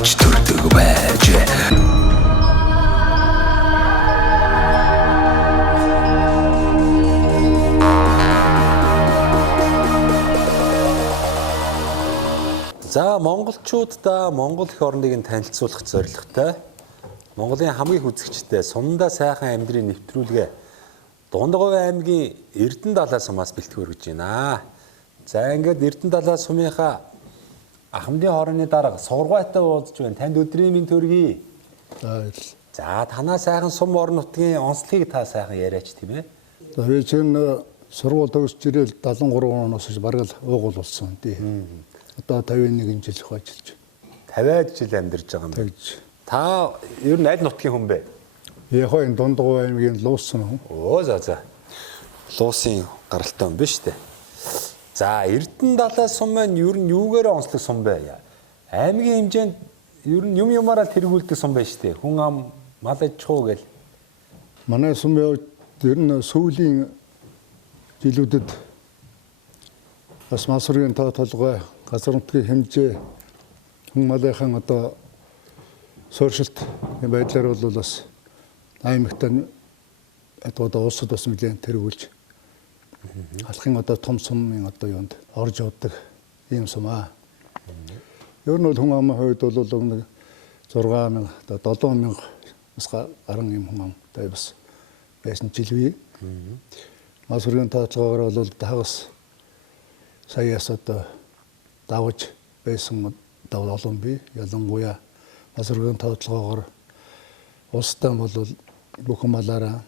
авч төрдөг байж. За монголчуудаа Монгол эх орныг нь танилцуулах зорилготой Монголын хамгийн үзэгчтэй Сумдаа сайхан амьдрын нэвтрүүлгээ Дундгой аймгийн Эрдэнэ-Далай сумаас бэлтгэр гэж байна. За ингээд Эрдэнэ-Далай сумынхаа Ахмадын хорооны дарга сургуйтай уулзж байна. Танд өдрийн минь төргий. За танаа сайхан сум орон нутгийн онцлогийг та сайхан яриач тийм ээ. За би чинь сургууль төгсөж ирэл 73 оноос хойш бараг л уугуул болсон тий. Одоо 51 жил их ажиллаж. 50 жил амьдарч байгаа юм байна. Та ер нь аль нутгийн хүн бэ? Яг энэ Дундгой аймгийн Луусан хүн. Оо за. Луусын гаралтай хүн биш үү? За Эрдэнэ-Далай сум маань ер нь юугаар онцлог сум бэ? Аймгийн хэмжээнд ер нь юмараа тэргүүлдэг сум байна шүү дээ. Хүн ам мал аж ахуй гэл. Манай сум ер нь сүүлийн жилүүдэд бас масрын толгой газар нутгийн хэмжээ хүн малынхан одоо сууршилт байдлаар бол бас аймагтаа одоо улсад бас нэлээд тэргүүлж алхын одоо том сумын одоо юунд орж явдаг ийм сум аа. Ер нь бол хүн амын хувьд бол 6000 одоо 7000 бас гарan ийм хүн амтай бас байсан жилвээ. Масрын тооцоогоор бол дагас саяас одоо давж байсан одоо олон бий. Ялангуяа масрын тооцоогоор улстай бол бүхэн малаараа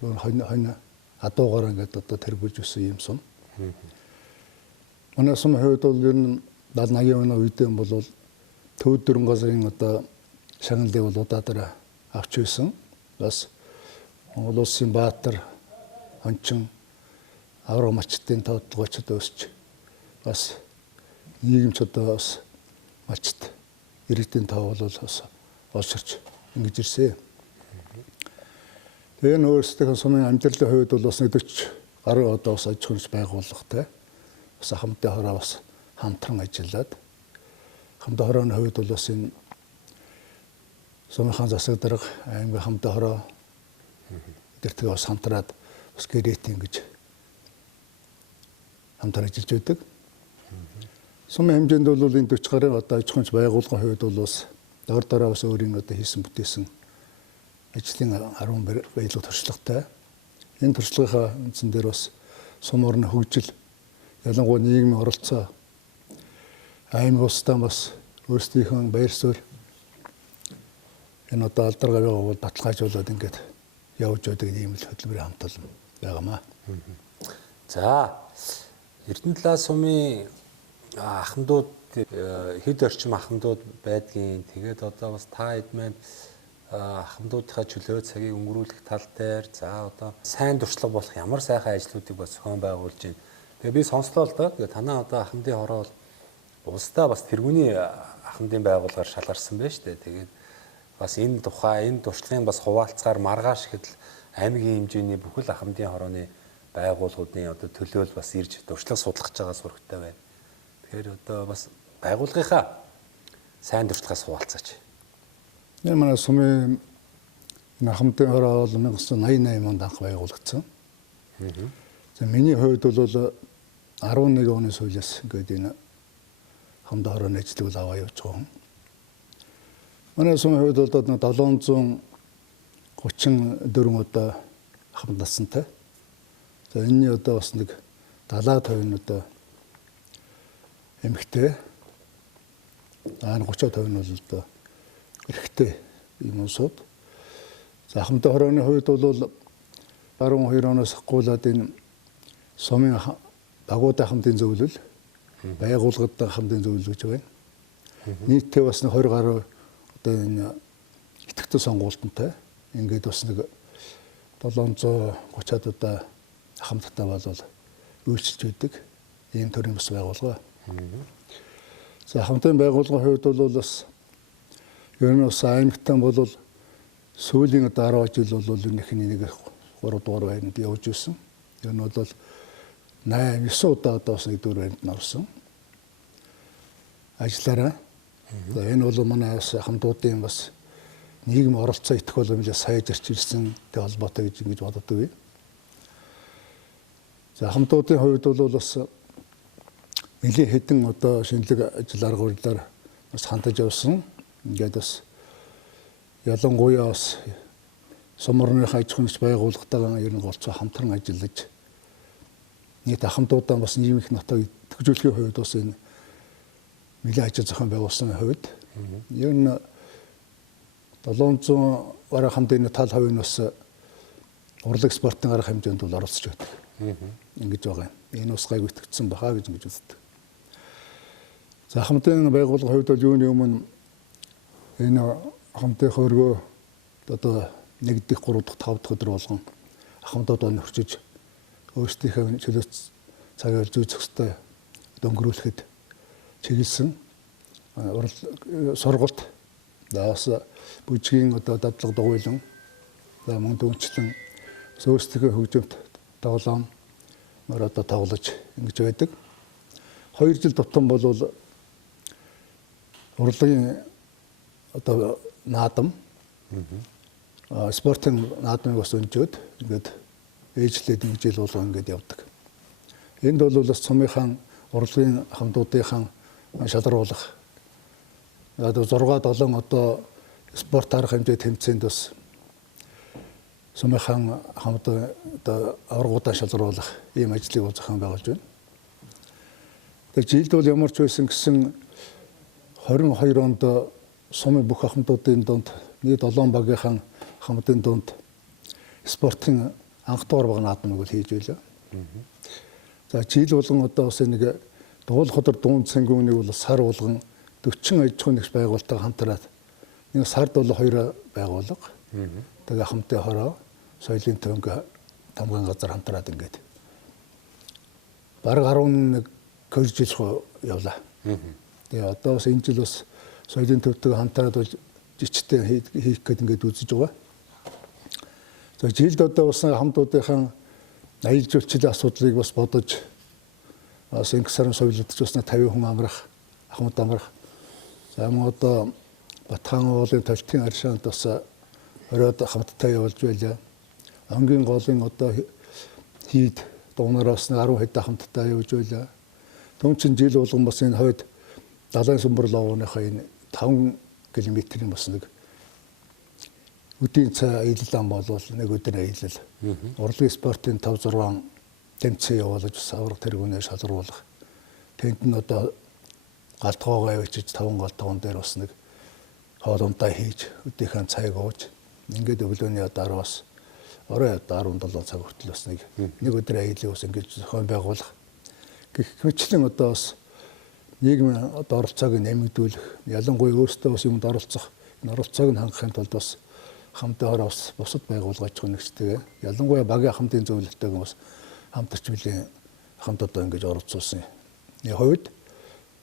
хонь адуугаар ингээд одоо тэргүүлж өссөн юм сум. Манай сум хувьд бол ер нь 70-80 оны үедээ бол Төв дөрөн газрын одоо шагналыг бол удаадараа авч байсан. Бас Монгол улсын баатар ончин авраг мачтын тооцоогчд өсч бас нийгэмч одоо бас мачт иргэдийн тоо бол бас олширч ингэж ирсэн. Тэгээ өөрсдийнх нь сумын амьдралын хувьд бол бас 40 гаруй одоо бас аж ахуйн байгууллагатай бас Ахмадын хороо бас хамтран ажиллаад Ахмадын хорооны хувьд бол бас энэ сумынхаа засаг дарга аймгийн Ахмадын хороо эдгээртэйгээ бас хамтраад бас гэрээт ингэж хамтран ажиллаж байдаг. Сумын хэмжээнд бол энэ 40 гаруй одоо аж ахуйн байгууллагын хувьд бол бас дороо бас өөрийн одоо хийсэн бүтээсэн ажлын 10 баялаг туршлагатай. Энэ туршлагынхаа үндсэн дээр бас сум орны хөгжил, ялангуяа нийгмийн оролцоо, аймаг улстай бас өөрсдийнхөө баяр суурь энэ одоо алдаргаа байгуул баталгаажуулаад ингээд явж байдаг ийм л хөтөлбөрийн хамт олон байгаамаа. За Эрдэнэ-Далай сумын ахмадууд хэд орчим ахмадууд байдгийн. Тэгээд одоо бас та хэд маань ахмадуудынхаа чөлөө цагийг өнгөрүүлэх тал дээр за одоо сайн туршлага болох ямар сайхан ажлуудыг бас зохион байгуулж байна. Тэгээ би сонслоо л доо. Тэгээ танаа одоо Ахмадын хороо бол улсдаа бас тэргүүний Ахмадын байгууллагаар шалгарсан байна шүү дээ. Тэгээд бас энэ тухай энэ туршлагын бас хуваалцгаар маргааш ихэд аймгийн хэмжээний бүхэл Ахмадын хорооны байгууллагуудын одоо төлөөл бас ирж туршлага судлах гэж байгаа сурагтай байна. Тэгэхээр одоо бас байгууллагынхаа сайн туршлагаас хуваалцаач. Манай сумын Ахмадын хороо бол 1988 онд анх байгуулагдсан. За миний хувьд бол 11 оны сүүлээс ингээд энэ Ахмадын хорооны ажлыг аваа явж байгаа. Манай сумын хувьд бол 734 одоо Ахмад насантай. За энэний одоо бас нэг 70% нь одоо эмэгтэй. 30% нь бол одоо эрэгтэй юм уусууд. За Ахмадын хорооны хувьд бол 12 оноос хагуулаад энэ сумын багуудын Ахмадын зөвлөл, байгууллагын Ахмадын зөвлөл гэж байна. Нийтдээ бас 20 гаруй одоо энэ идэвхтэй сонгуультантай. Ингээд бас нэг 730-аад одоо Ахмадтай бол үйлчилж байдаг ийм төрлийн бас байгууллага. За Ахмадын байгууллагын хувьд бол бас ер нь бас аймагтан бол сүүлийн 10 жил бол энэхний нэг 3 дугаар байранд явж ирсэн. Ер нь бол 8-9 удаа одоо бас 1-р байранд орсон. Ажлаараа За энэ бол манай бас ахмадуудын бас нийгэм оролцоо идэх боломжийг сайн зарчилсан тэ холбоотой гэж ингэж боддог юм. За ахмадуудын хувьд бол бас нэлийн хэдэн одоо шинэлэг ажил аргуулаар бас хандаж явсан. Ингээд бас ялангуяа бас суморныхаа аж ахуйн байгууллагатайгаа ер нь голцоо хамтран ажиллаж нийт ахмадуудаа бас нийгмийн нотог төгжүүлэхийн хувьд бас энэ нэлээд ажил зохион байгуулсан хувьд ер нь 700 гаруй хамтын тал хувийн бас урлаг спортын арга хэмжээнд бол оролцож байдаг. Ингэж байгаа юм. Энэ бас гайгүй итгэцсэн бахаа гэж ингэж үздэг. За хамтын байгууллагын хувьд бол юуны өмнө энэ хамтын хөргөө одоо 1 дэх 3 дахь 5 дахь өдөр болгон ахмадуудаа нөхчиж өөрсдийнхөө чөлөөт цагаар зүй зохистой өнгөрүүлэхэд чиглэсэн сургалт бас бүжгийн одоо дадлаг дугуйлан мөн дүүнчлэн өөрсдийнхөө хөгжимт тоглоом одоо тоглож ингэж байдаг. 2 жил тутам бол урлагийн одоо наадам спортын наадмыг бас өнжөөд ингээд ээжлээд нэг жил болгон ингээд явдаг. Энд бол бас цомынхаа урлагийн хамтуудынхаа шалгаруулах одоо 6 7 одоо спорт арга хэмжээ тэмцээнд бас цомынхаа хамт одоо аваргуудаа шалгаруулах ийм ажлыг бол зохион байгуулж байна. Тэгэхээр жилд бол ямар ч байсан гэсэн 22 онд сумын бүх ахмадуудын дунд нийт 7 багийн хамтын дунд спортын анх дугаар баг наадмыг бол хийж байлаа. За жил болгон одоо бас нэг дуул ходар дуун цэнгүүнийг бол сар болгон 40 аж ахуйн нэгж байгуулалтаа хамтраад нэг сард бол 2 байгууллага. Тэгээ хамтын хороо соёлын төвөг тамган газар хамтраад ингээд бараг 11 жил явлаа. Тэгээ одоо бас энэ жил бас соёлын төвтэй хамтраад бол жичтэй хийх гээд ингээд үзэж байгаа. За жилд одоо бас хамтуудынхаа аялал жуулчлалын асуудлыг бас бодож бас энэ сарын соёлдож бас 50 хүн амрах, ахмад амрах. За мөн одоо Батхан уулын толтын аршаанд бас оройд хамттай явуулж байлаа. Ангийн голын одоо хийд дуунараас 10 хэд хамттай явуулж байлаа. Түн чин жил болгон бас энэ хойд далайн сүмбэр ловооныхаа энэ 5 км-ийн бас нэг өдийн цай аялал болвол нэг өдөр аялал. Урлагийн спортын 5 6 тэмцээн явуулж бас авраг тэргүүнээ шалгаруулах. Тэнд нь одоо галтгоогоо явуулж 5 галтгоон дээр бас нэг хоолундаа хийж өдийнхээ цайг ууж ингээд өглөөний дараа бас орой 17 цаг хүртэл бас нэг өдөр аялал ус ингээд зохион байгуулах. Гэх мэтлэн одоо бас нийгмийн одоо оролцоог нэмэгдүүлэх, ялангуяа өөрсдөө бас юмд оролцох, энэ оролцоог нь хангахын тулд бас хамтын хороо бас бусад байгууллагач нэгжтэйгээ ялангуяа багийн хамтын зөвлөлтөйг бас хамтарч бүлийн хамт одоо ингэж оролцуулсан. Энэ хувьд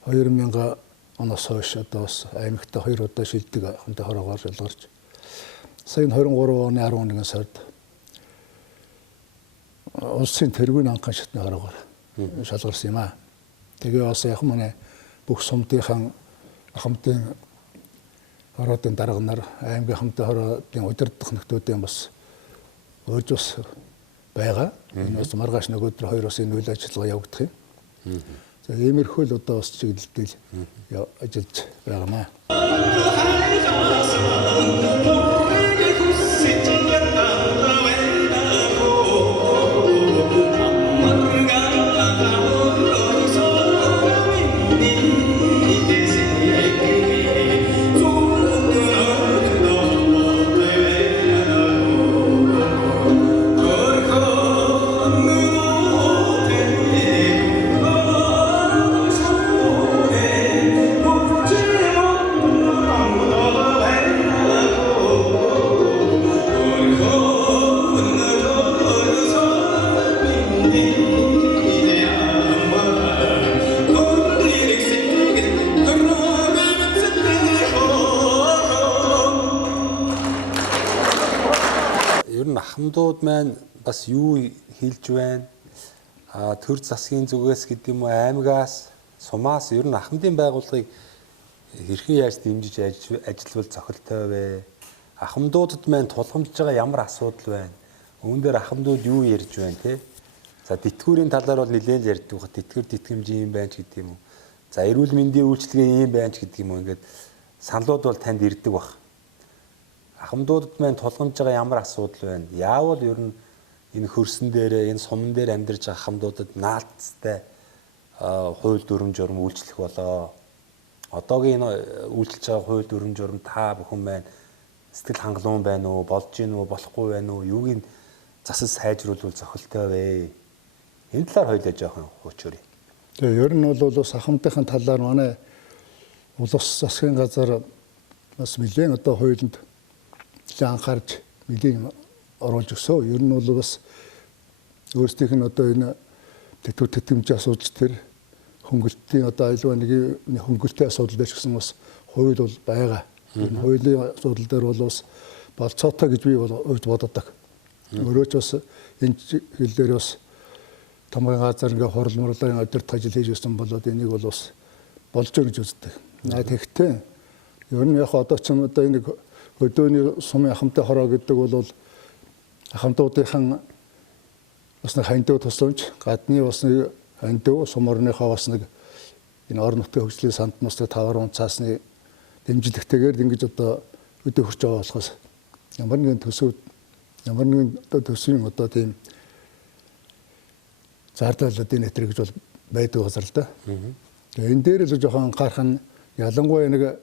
2000 оноос хойш одоо бас аймагта 2 удаа шилдэг хамтын хороогоор шалгарч сая 23 оны 11 сард улсын тэргүүн анхан шатны хороогоор шалгарсан юм аа. Тэгээ бас яг манай бүх сумдынхаа хамтын хороодын дарга нар аймгийн хамтын хороодын удирдах нөхдүүдийн бас өөрж бас байгаа. Энэ бас маргааш нэг өдөр 2 бас энэ үйл ажиллагаа явагдах юм. За иймэрхүү л одоо бас чиглэлдэл ажиллаж байгаамаа. Ахмадууд маань бас юу хэлж байна? Төр засгийн зүгээс гэдэг юм уу аймагаас, сумаас ер нь ахмадын байгууллагыг хэрхэн яаж дэмжиж ажиллавал зохилтой вэ? Ахмадуудад маань тулгамдж байгаа ямар асуудал байна? Үүн дээр ахмадууд юу ярьж байна те? За тэтгэврийн талаар бол нэлээд ярьдаг ба тэтгэр тэтгэмж юм байна ч гэдэг юм уу. За эрүүл мэндийн үйлчилгээ юм байна ч гэдэг юм уу. Ингээд саналууд бол танд ирдэг баг. Ахмадуудад маань тулгамдж байгаа ямар асуудал байна? Яавал ер нь энэ хөрсөн дээрээ энэ суман дээр амьдарч байгаа ахмадуудад наалттай хууль дүрм журм үйлчлэх болоо. Одоогийн энэ үйлчлж байгаа хууль дүрм журм та бүхэн маань сэтгэл хангалуун байна уу, болж гин үү, болохгүй байна уу, юуг нь засаж сайжруулбал зохилтой вэ? Энэ талаар хоёлаа жоохон хуучуръя. Тэгээ ер нь бол бас ахмадын талаар манай улс засгийн газар бас нэлээд одоо хуулинд анхаарч нэлээд оруулж өгсөн. Ер нь бол бас өөрсдийнх нь одоо энэ тэтгэвэр тэтгэмжийн асуудал төр хөнгөлтийн одоо альва нэг хөнгөлтийн асуудал дээр ч гэсэн бас хууль бол байгаа. Энэ хуулийн асуудал дээр бол бас болцоотой гэж би бол боддог. Өөрөө ч бас энэ хил дээр бас тамгын газар ингээ хурлмарлын өдөрт ажил хийж өгсөн болоод энийг бол бас болж байгаа гэж үздэг. Тэгэхдээ ер нь яг одоо ч одоо энэ өдөөний сумын ахмадтай хороо гэдэг бол ахмадуудынхан бас нэг хандив тусламж гадны бас нэг хандив сум орныхоо бас нэг энэ орон нутгийн хөгжлийн санднаас 5 цаасны дэмжлэгтэйгээр ингэж одоо өдөө хурж байгаа болохоос ямар нэгэн төсөв ямар нэгэн одоо төсвийн одоо тийм зардалуудын нэтэр гэж бол байдаг газар л да. Тэгээ энэ дээр л жоохон анхаарах нь ялангуяа нэг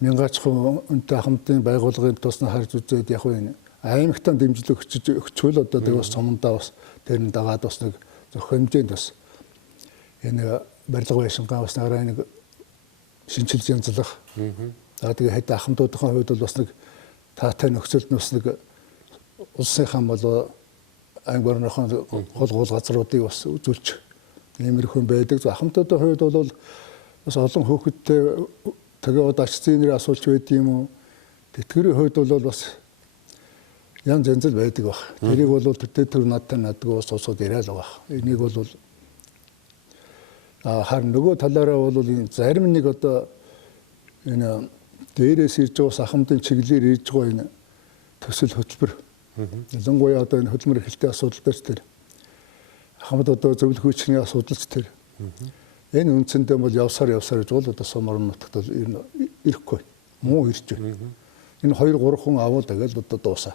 мянгаачлан үнэтэй ахмадын байгууллагын тусна харж үзээд яг энэ аймагтаа дэмжлэг өгчвөл одоо тэгээ бас сумандаа бас тэр нь дагаад бас нэг зөв хэмжээнд бас энэ барилга байшингаа бас нэг шинжилж янзлах. За тэгээ хэд ахмадуудын хувьд бол бас нэг таатай нөхцөлд бас нэг улсынхаа бол анги орныхон гол газруудыг бас үзүүлж иймэрхүү байдаг. Ахмадуудын хувьд бол бас олон хөөхөдтэй тэгээ одоо ач зээнээр асуулж байдаг юм уу? Тэтгэврийн хувьд бол бас янз янз байдаг баг. Тэрийг бол тэр надтай надгүй бас усууд яриад байгаа. Энийг бол харин нөгөө талаараа бол энэ зарим нэг одоо энэ дээрээс ирж байгаа ахмадын чиглэлээр ирж байгаа энэ төсөл хөтөлбөр. Ялангуяа одоо энэ хөдөлмөр эрхлэлтийн асуудал дээр ч тэр ахмад одоо зөвлөх хүчний асуудал ч тэр энэ үндсэндээ бол явсаар гэж бол одоо сум орон нутагт бол ирэхгүй муу ирж байна. Энэ 2-3 хүн авал тэгэл одоо дуусаа.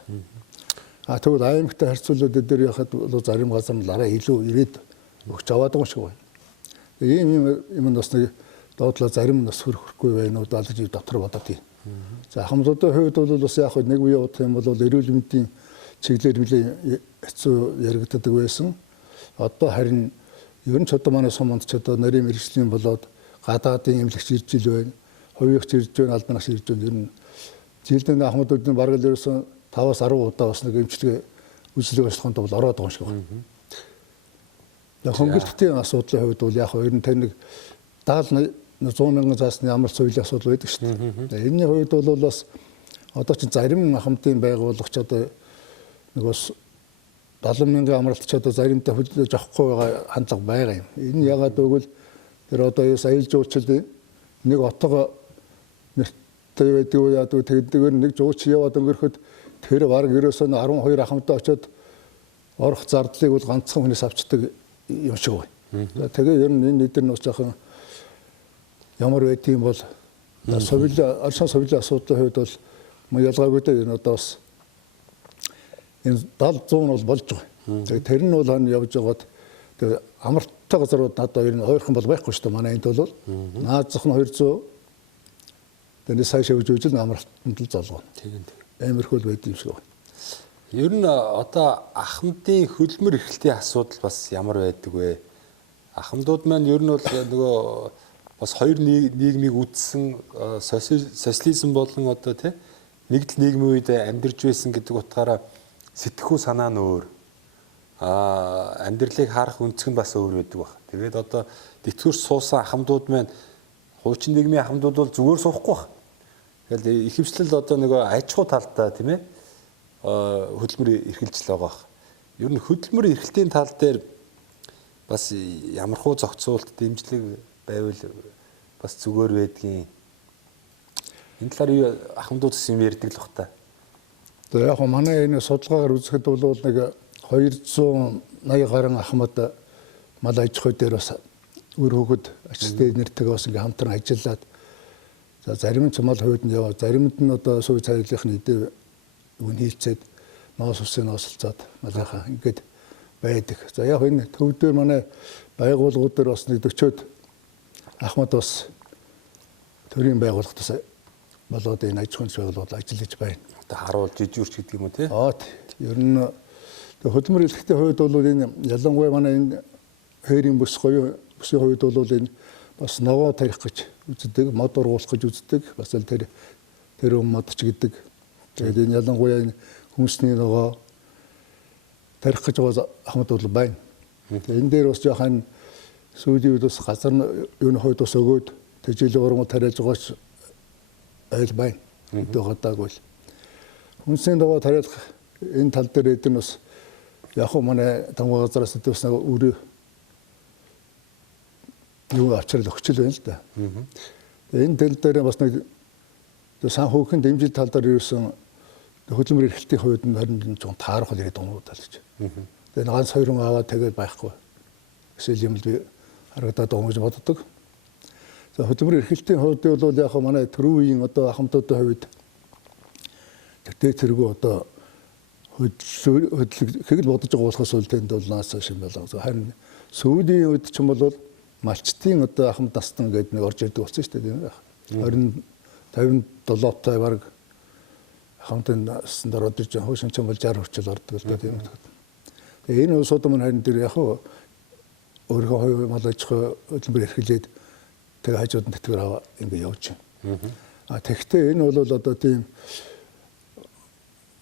Тэгвэл аймагтай харьцуулаад дээр яхад бол зарим газар нь дараа илүү ирээд өгч аваад байгаа шиг байна. Ийм юм бас нэг доотлоо зарим нь бас хөрөхгүй байна уу даалж дотор бодоод тийм. За ахмадуудын хувьд бол бас яг нэг үе явах юм бол эрүүл мэндийн чиглэлээр нэлээд хэцүү яригддаг байсан. Одоо харин ер нь ч одоо манай суманд ч одоо нарийн мэргэжлийн болоод гадаадын эмнэлэгч ирж ил байна. Хувийнхч ирж байна, албанагч ирж байна. Ер нь жилдээ ахмадуудын бараг л ерөөсөн 5-10 удаа бас нэг эмчилгээ үйлчлэг ажиллаханд бол ороод байгаа юм шиг байна. Хөнгөлөлтийн асуудлын хувьд бол яг ер нь тэр нэг 70-100 мянган заасны ямар соёлын асуудал байдаг шүү дээ. Энэний хувьд бол бас одоо ч зарим ахмадын байгуулагч одоо нэг бас 70 мянган амралтч одоо заримдаа хөдөлж авахгүй байгаа хандлага байгаа юм. Энэ ягаад гэвэл тэр одоо соёл жуулчлал нэг отго нэртэй байдаг уу яадаг тэгдгээр нэг жууч яваад өнгөрөхөд тэр баг ерөөсөө 12 ахмадтай очиод орох зардлыг бол ганцхан хүнээс авчдаг юм шиг байна. Тэгээ ер нь энэ дээр нь бас жоохон ямар байдгийг бол орчин соёлын асуудлын хувьд бол ялгаагүй дээ энэ одоо бас энэ 70-100 нь бол болж байгаа. Тэгээ тэр нь бол хан явж байгаад тэгээ амралттай газрууд надад ер нь ойрхон бол байхгүй шүү дээ. Манай энд бол наад зах нь 200 тэрнээс цааш явж үжил амралтанд л золгоно. Тийм. Амархул байд юм шиг байна. Ер нь одоо ахмадын хөдөлмөр эрхлэлтийн асуудал бас ямар байдаг вэ? Ахмадууд маань ер нь бол нөгөө бас хоёр нийгмийг үдсэн социализм болон одоо тий нэгдэл нийгмийн үед амьдарч байсан гэдэг утгаараа сэтгэхүй санаа нь өөр. Амьдралыг харах өнцг нь бас өөр байдаг баг. Тэгээд одоо тэтгэврт суусан ахмадууд маань хуучин нийгмийн ахмадууд бол зүгээр суухгүй баг. Тэгэл ихэвчлэн одоо нөгөө аж ахуй талдаа тийм ээ хөдөлмөр эрхэлж л байгаа. Ер нь хөдөлмөр эрхлэлтийн тал дээр бас ямархуу зохицуулт дэмжлэг байвал бас зүгээр байдгийн. Энэ талаар юу ахмадууд юм ярьдаг л бах та. Тэгээ яг манай энэ судалгаагаар үзэхэд бол нэг 280 гаруй ахмад мал аж ахуй дээр бас үр хөвгөд ачаалтын нэртэйгээ бас ингээм хамтран ажиллаад за зарим нь мал хувьд нь яваа, заримд нь одоо сувь цайрлагын эдээ үн хийлцээд ноос усын ноосолцоод малынхаа ингээд байдаг. За яг энэ төв дээр манай байгууллагууд дээр бас нэг 40-од ахмад бас төрийн байгууллагт бас болоод энэ аж ахуйн байгууллагууд ажиллаж байна. Одоо харуулж жижүүрч гэдэг юм уу тий? Ер нь хөдөлмөр эрхлэлтийн хувьд бол энэ ялангуяа манай энэ хээрийн бүс гоёо бүсийн хувьд бол энэ бас ногоо тарих гэж үздэг, мод ургуулах гэж үздэг. Бас л тэр модч гэдэг. Тэгээд энэ ялангуяа энэ хүнсний ногоо тарих гэж байгаа ахмад бол байна. Тэгээд энэ дээр бас жоохон сүүлийн үед бас газар юуны хувьд бас өгөөд тэжээлийн уран тариалж байгаач айл байна. Өдөө гадаагүй л. Хүнсний ногоо тариалах энэ тал дээр эдэн бас яг манай тамга газараас төс нэг үрээ юу авчрал өгчл байна л да. Энэ тал дээр бас нэг санхүүгийн дэмжил тал дээр ирсэн хөдөлмөр эрхлэлтийн хувьд нь харин зөв таарах л ирээд байгаа тал гэж. Тэгээ ганц хоёрын аваад тэгээд байхгүй. Эсвэл юм л би харагдаад байгаа гэж боддог. За хөдөлмөр эрхлэлтийн хувьд бол яг манай төрийн үеийн одоо ахмадуудын хувьд тэгтээ тэргүй одоо хөдлөхийг л бодож байгаа болохоос үл тэнд бол наасаа шим болоо. Харин сүүлийн үед ч юм бол малчтын одоо ахмад настан гэдэг нэг орж ирдэг болсон шүү дээ. 57-тай баг ахмадын настанд ороод ирж байгаа хөөшин ч юм бол 60 хүртэл ордог л да тийм үү. Тэгээ энэ улсууд маань харин дээр яг өөрийнхөө хувь мал аж ахуй хөдөлмөр эрхлээд тэгээ хажууд нь тэтгэр аваа ингэ явж байна. Тэгэхдээ энэ бол одоо тийм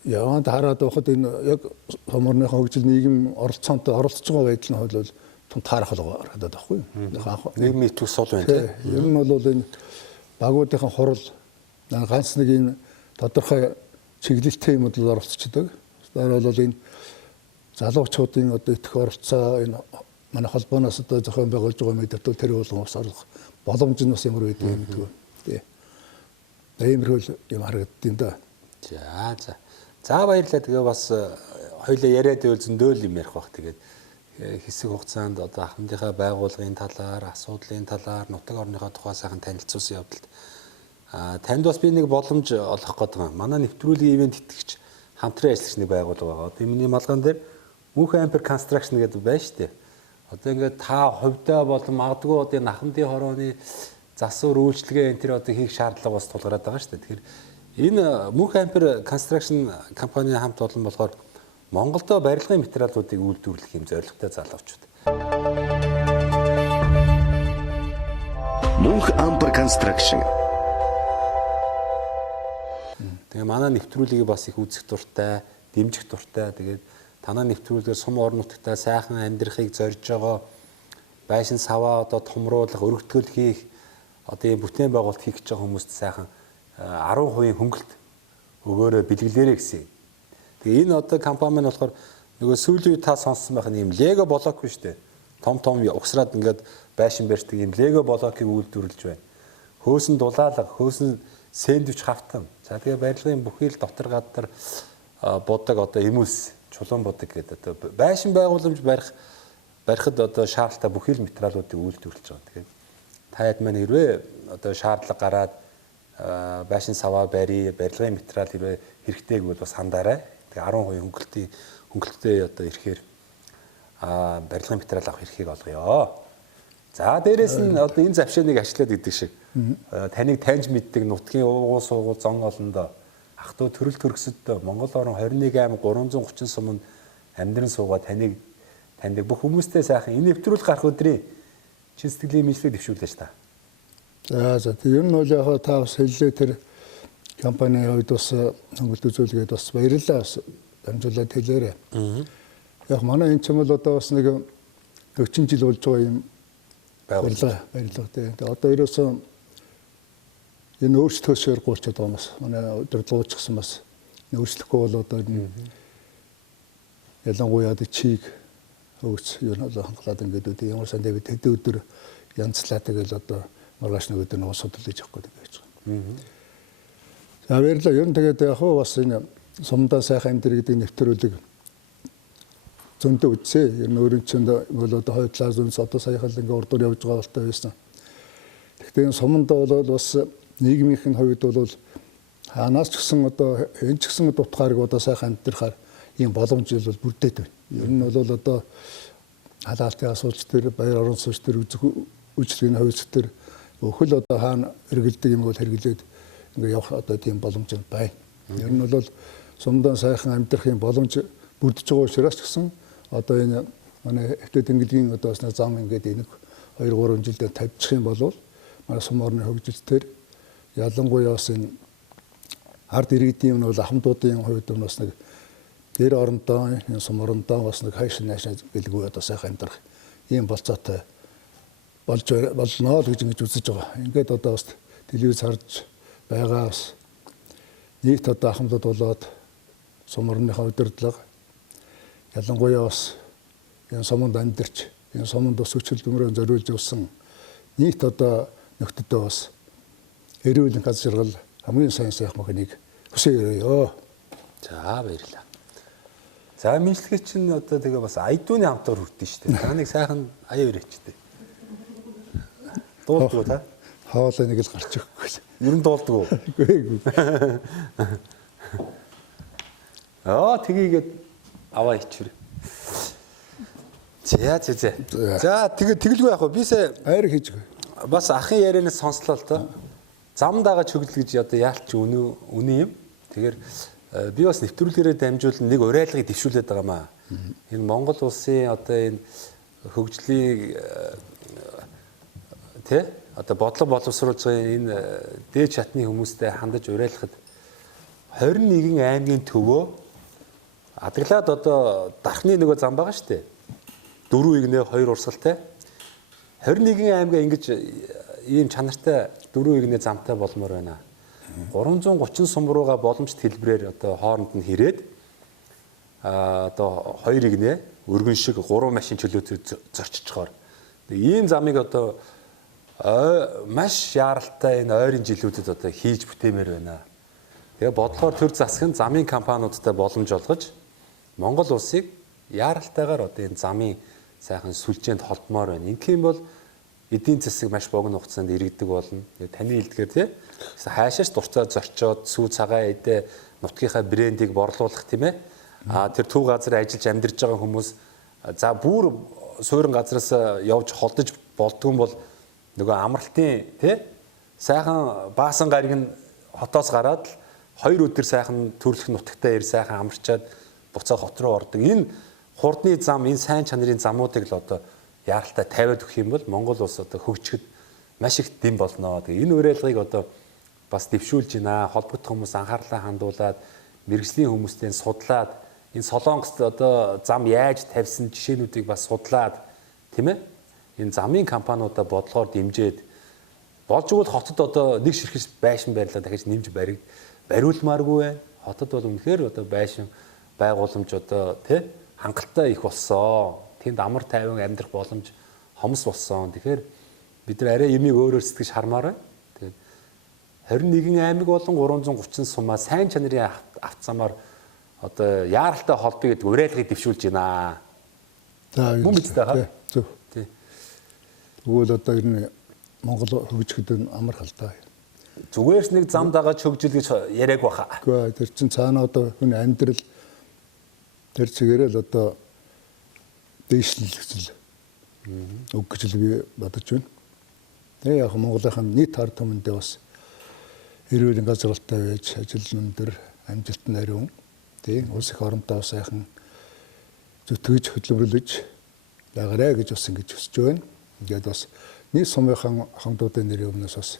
яванд хараад байхад энэ яг хоморныхоо хөгжил нийгэм оролцоонд оролцож байгаа байдал нь бол том таарах байгаа харагдаад байхгүй юу. Нийгмийн төс сол байна тийм. Ер нь бол энэ багуудынхаа хурал ганц нэг энэ тодорхой чиглэлтэй юмуд л оролцдог. Тэр бол энэ залуучуудын одоо их оролцоо энэ манай холбооноос одоо зохион байгуулж байгаа мэдээлэл тэр болгоос орлох боломж нь бас ямар байдаг юм гэдэг. Тий. Иймэрхүү юм харагддаг да. За. За баярлалаа. Тэгээ бас хоёлаа яриад байвал зөндөөл юм ярих бах. Тэгээд хэсэг хугацаанд одоо ахмадынхаа байгууллагын талаар, асуудлын талаар, нутаг орныхоо тухай сайхан танилцуулсан явдалд танд бас би нэг боломж олох гэдэг юм. Манай нэвтрүүлгийн ивент итгэгч хамтран ажиллагч нэг байгууллага байгаа. Одоо миний малган дээр Мөнх Ампер Construction гэдэг байна шүү дээ. Одоо ингээд та хувьдаа болон магадгүй одоо энэ ахмадын хорооны засвар үйлчлэгээ энэ төр одоо хийх шаардлага бас тулгараад байгаа шүү дээ. Тэгэхээр энэ Мөнх Ампер Construction компанийн хамт олон болохоор Монголдо барилгын материалуудыг үйлдвэрлэх юм зорилготой залуучууд. Мөнх Ампер Construction. Тэгээ манай нэвтрүүлгийг бас их үзэх дуртай, дэмжих дуртай. Тэгээд танаа нэвтрүүлгээр сум орон нутагтаа сайхан амьдрахыг зорж байгаа байшин саваа одоо томруулах, өргөтгөл хийх одоо ийм бүтээн байгуулалт хийх гэж байгаа хүмүүст сайхан 10% хөнгөлт өгөөрэй бэлгэлээрэй гэсэн. Тэгээ энэ одоо компани маань болохоор нөгөө сүүлийн үед та сонссон байх нь ийм лего блок биш үү? Том угсраад ингээд байшин барьдаг ийм лего блокийг үйлдвэрлэж байна. Хөөсөн дулаалга, хөөсөн сэндвич хавтан. За тэгээ барилгын бүхий л дотор гадар бодог одоо эмүс, чулуун бодог гэдэг одоо байшин байгууламж барихад одоо шаардлагатай бүхий л материалуудыг үйлдвэрлэж байгаа. Тэгэхээр та хэд маань хэрвээ одоо шаардлага гараад байшин саваа барья, барилгын материал хэрвээ хэрэгтэйг бол бас хандаарай. Тэгээ 10% хөнгөлөлттэй одоо ирэхээр барилгын материал авах эрхийг олгоё. За дээрэс нь одоо энэ завшааныг ашиглаад идэг шиг таныг таньж мэддэг нутгийн уугуул суугуул зон олондоо ах トゥ төрөл төрөсөдөө Монгол орн 21 аймаг 330 суманд амьдран суугаа таныг бүх хүмүүстэй сайхан энэ нэвтрүүлэг гарах өдрийн чин сэтгэлийн мэдлэг дэвшүүлж та. За тийм юм бол яг та бас хэллээ тэр компанийн хувьд бас хөнгөлт үзүүлгээд бас баярлалаа бас дамжуулаад хэлээрэй. Яг манай энэ ч юм бол одоо бас нэг 40 жил болж байгаа юм баярлалаа тийм. Тэгээ одоо ерөөсөө энэ өөрчлөлтөө ширгуулчаад байгаа юмс манай удирдлагууч гэсэн бас өөрчлөхгүй бол одоо ялангуяа чиг хөөц юу нэг хангалаад ингээд үү ямар сан дэвид хэдэн өдөр янзлаа тэгэл одоо маргааш нэг өдөр нуус судалж явах гэдэг байж байгаа. Баярлалаа. Ер нь тэгээд яг хөө бас энэ сумдаа сайхан амьдрал гэдэг нэвтрүүлэг зөндөө үзье. Ер нь өөрийн чинь бол одоо хойдлаа зүүн одоо саяхан ингээ урдуур явж байгаа болтой байсан. Гэхдээ энэ сумд бол бас нийгмийн хувьд бол хаанаас ч гэсэн одоо энэ ч гэсэн утгаарыг одоо сайхан амьдрахаар ийм боломж бол бүрдээд байна. Ер нь бол одоо халаалтын асуулт төр, баяр орон сууц төр, үйлчлэгийн хувьд төр өхөл одоо хаана хэрэгэлдэг юм бол хэрэглээд ингээ явах одоо тийм боломж байна. Ер нь бол сумдаа сайхан амьдрахын боломж бүрдэж байгаа учраас ч гэсэн одоо энэ манай хэвтэ тэнгэлийн одоо бас зам ингээд энэ 2-3 жилдээ тавьчих юм бол манай сум орны хөгжилтээр ялангуяа бас энэ ард иргэдийн нь бол ахмадуудын хувьд бас нэг гэр орондоо энэ сум орондоо бас нэг хайш наашаа гэлгүй одоо сайхан амьдрах ийм болцоотой болж болно л гэж ингэж үзэж байгаа. Ингээд одоо бас телевиз харж байгаа бас нийт одоо ахмадууд болоод сум орныхаа удирдлага ялангуяа бас энэ суманд амьдарч энэ суманд бас өчл дүмрөө зориулж явсан нийт одоо нөхдөдөө бас эрүүл газар жаргал хамгийн сайн мөхнийг хүсэе. За баярлалаа. За мэдлэгээ чинь одоо тэгээ бас айдууны хамтаар хүрдэн шүү дээ. Та нэг сайхан аяа өрөөчтэй. Дуулдаг та? Хаалаа нэг л гарч өгөхгүй. Ер нь дуулдаг уу? Үгүй. Тгийгээд аваа ичвэр. За. За тэгэлгүй яах вэ? Бисээ айр хийж өгөө. Бас ахын ярианаас сонслоо л доо. Зам дагаа чөглөл гэж одоо яалч үнэ юм. Тэгэхээр би бас нэвтрүүлгээрээ дамжуулан нэг уриалгыг дэвшүүлээд байгаа маа. Энэ Монгол улсын одоо энэ хөгжлийн одоо бодлого боловсруулж байгаа энэ дээд шатны хүмүүстэй хандаж уриалахад 21 аймгийн төвөө Адаглаад одоо дархны нөгөө зам байгаа шүү дээ. 4 игнэ 2 урсгалтай. 21 аймгаа ингэж ийм чанартай 4 игнэ замтай болмоор байна. 330 сум руугаа боломжит хэлбэрээр одоо хооронд нь хэрээд одоо 2 игнэ өргөн шиг 3 машин чөлөөтэй зорччихоор. Ийм замыг одоо маш яаралтай энэ ойрын жилүүдэд одоо хийж бүтээмээр байна. Тэгээ бодлогоор төр засгийн замын компаниудтай боломж олгож Монгол улсыг яаралтайгаар одоо энэ замын сайхан сүлжээнд холбомоор байна. Ингэх юм бол эдийн засаг маш богино хугацаанд иргэдэг болно. Таны хэлдгээр тий хаашаач дурцаа зорчоод сүү цагаан эдээ нутгийнхаа брендийг борлуулах тийм ээ. Тэр төв газар ажиллаж амьдарч байгаа хүмүүс за бүр суурин газараас явж холдож болдгоо бол нөгөө амралтын тий сайхан баасан гариг нь хотоос гараад л 2 өдөр сайхан төрлөх нутагтаа ир сайхан амарчаад буцаад хот руу ордог. Энэ хурдны зам, энэ сайн чанарын замуудыг л одоо яаралтай тавиад өгөх юм бол Монгол улс одоо хөгжихэд маш их дэм болно. Тэгээ энэ уриалгыг одоо бас дэвшүүлж байна. Холбогдох хүмүүс анхаарлаа хандуулад мэрэгжлийн хүмүүстэй судлаад энэ Солонгост одоо зам яаж тавьсан жишээнүүдийг бас судлаад тийм ээ. Энэ замын компаниудаа бодлогоор дэмжиж болж игэл хотод одоо нэг ширхэг байшин байрлаа дахиж нэмж бариулмааргүй байна. Хотод бол үнэхээр одоо байшин байгууламж одоо тий хангалттай их болсон. Тэнд амар тайван амьдрах боломж хомс болсон. Тэгэхээр бид нар арай ямиг өөрөөр сэтгэж хармаар байна. Тэгээд 21 аймаг болон 330 сумаа сайн чанарын автцамаар одоо яаралтай холбоё гэдэг уриалгыг дэвшүүлж байна. За мөн бидтэй хаа. Зөв. Тэгвэл одоо энэ Монгол хөгжихэд амар халдаа. Зүгээрс нэг зам дагаад хөгжил гэж яриаг баха. Үгүй тэр чин цаана одоо хүн амьдрал тэр чигээрээ л одоо дэвшлэл үг гэж л би бодож байна. Тэгээ яг Монголынхаа нийт ард түмэндээ бас эрүүл газралтай байж ажил өндөр амжилт нариун тийм улс их оронтой сайхан зүтгэж хөдөлмөрлөж лагараа гэж бас ингэж хүсэж байна. Ингээд бас нийт сумынхан хамтуудын нэрийн өмнөөс бас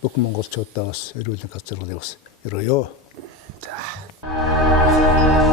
бүх монголчуудаа бас эрүүл газралыг бас өрөөё. За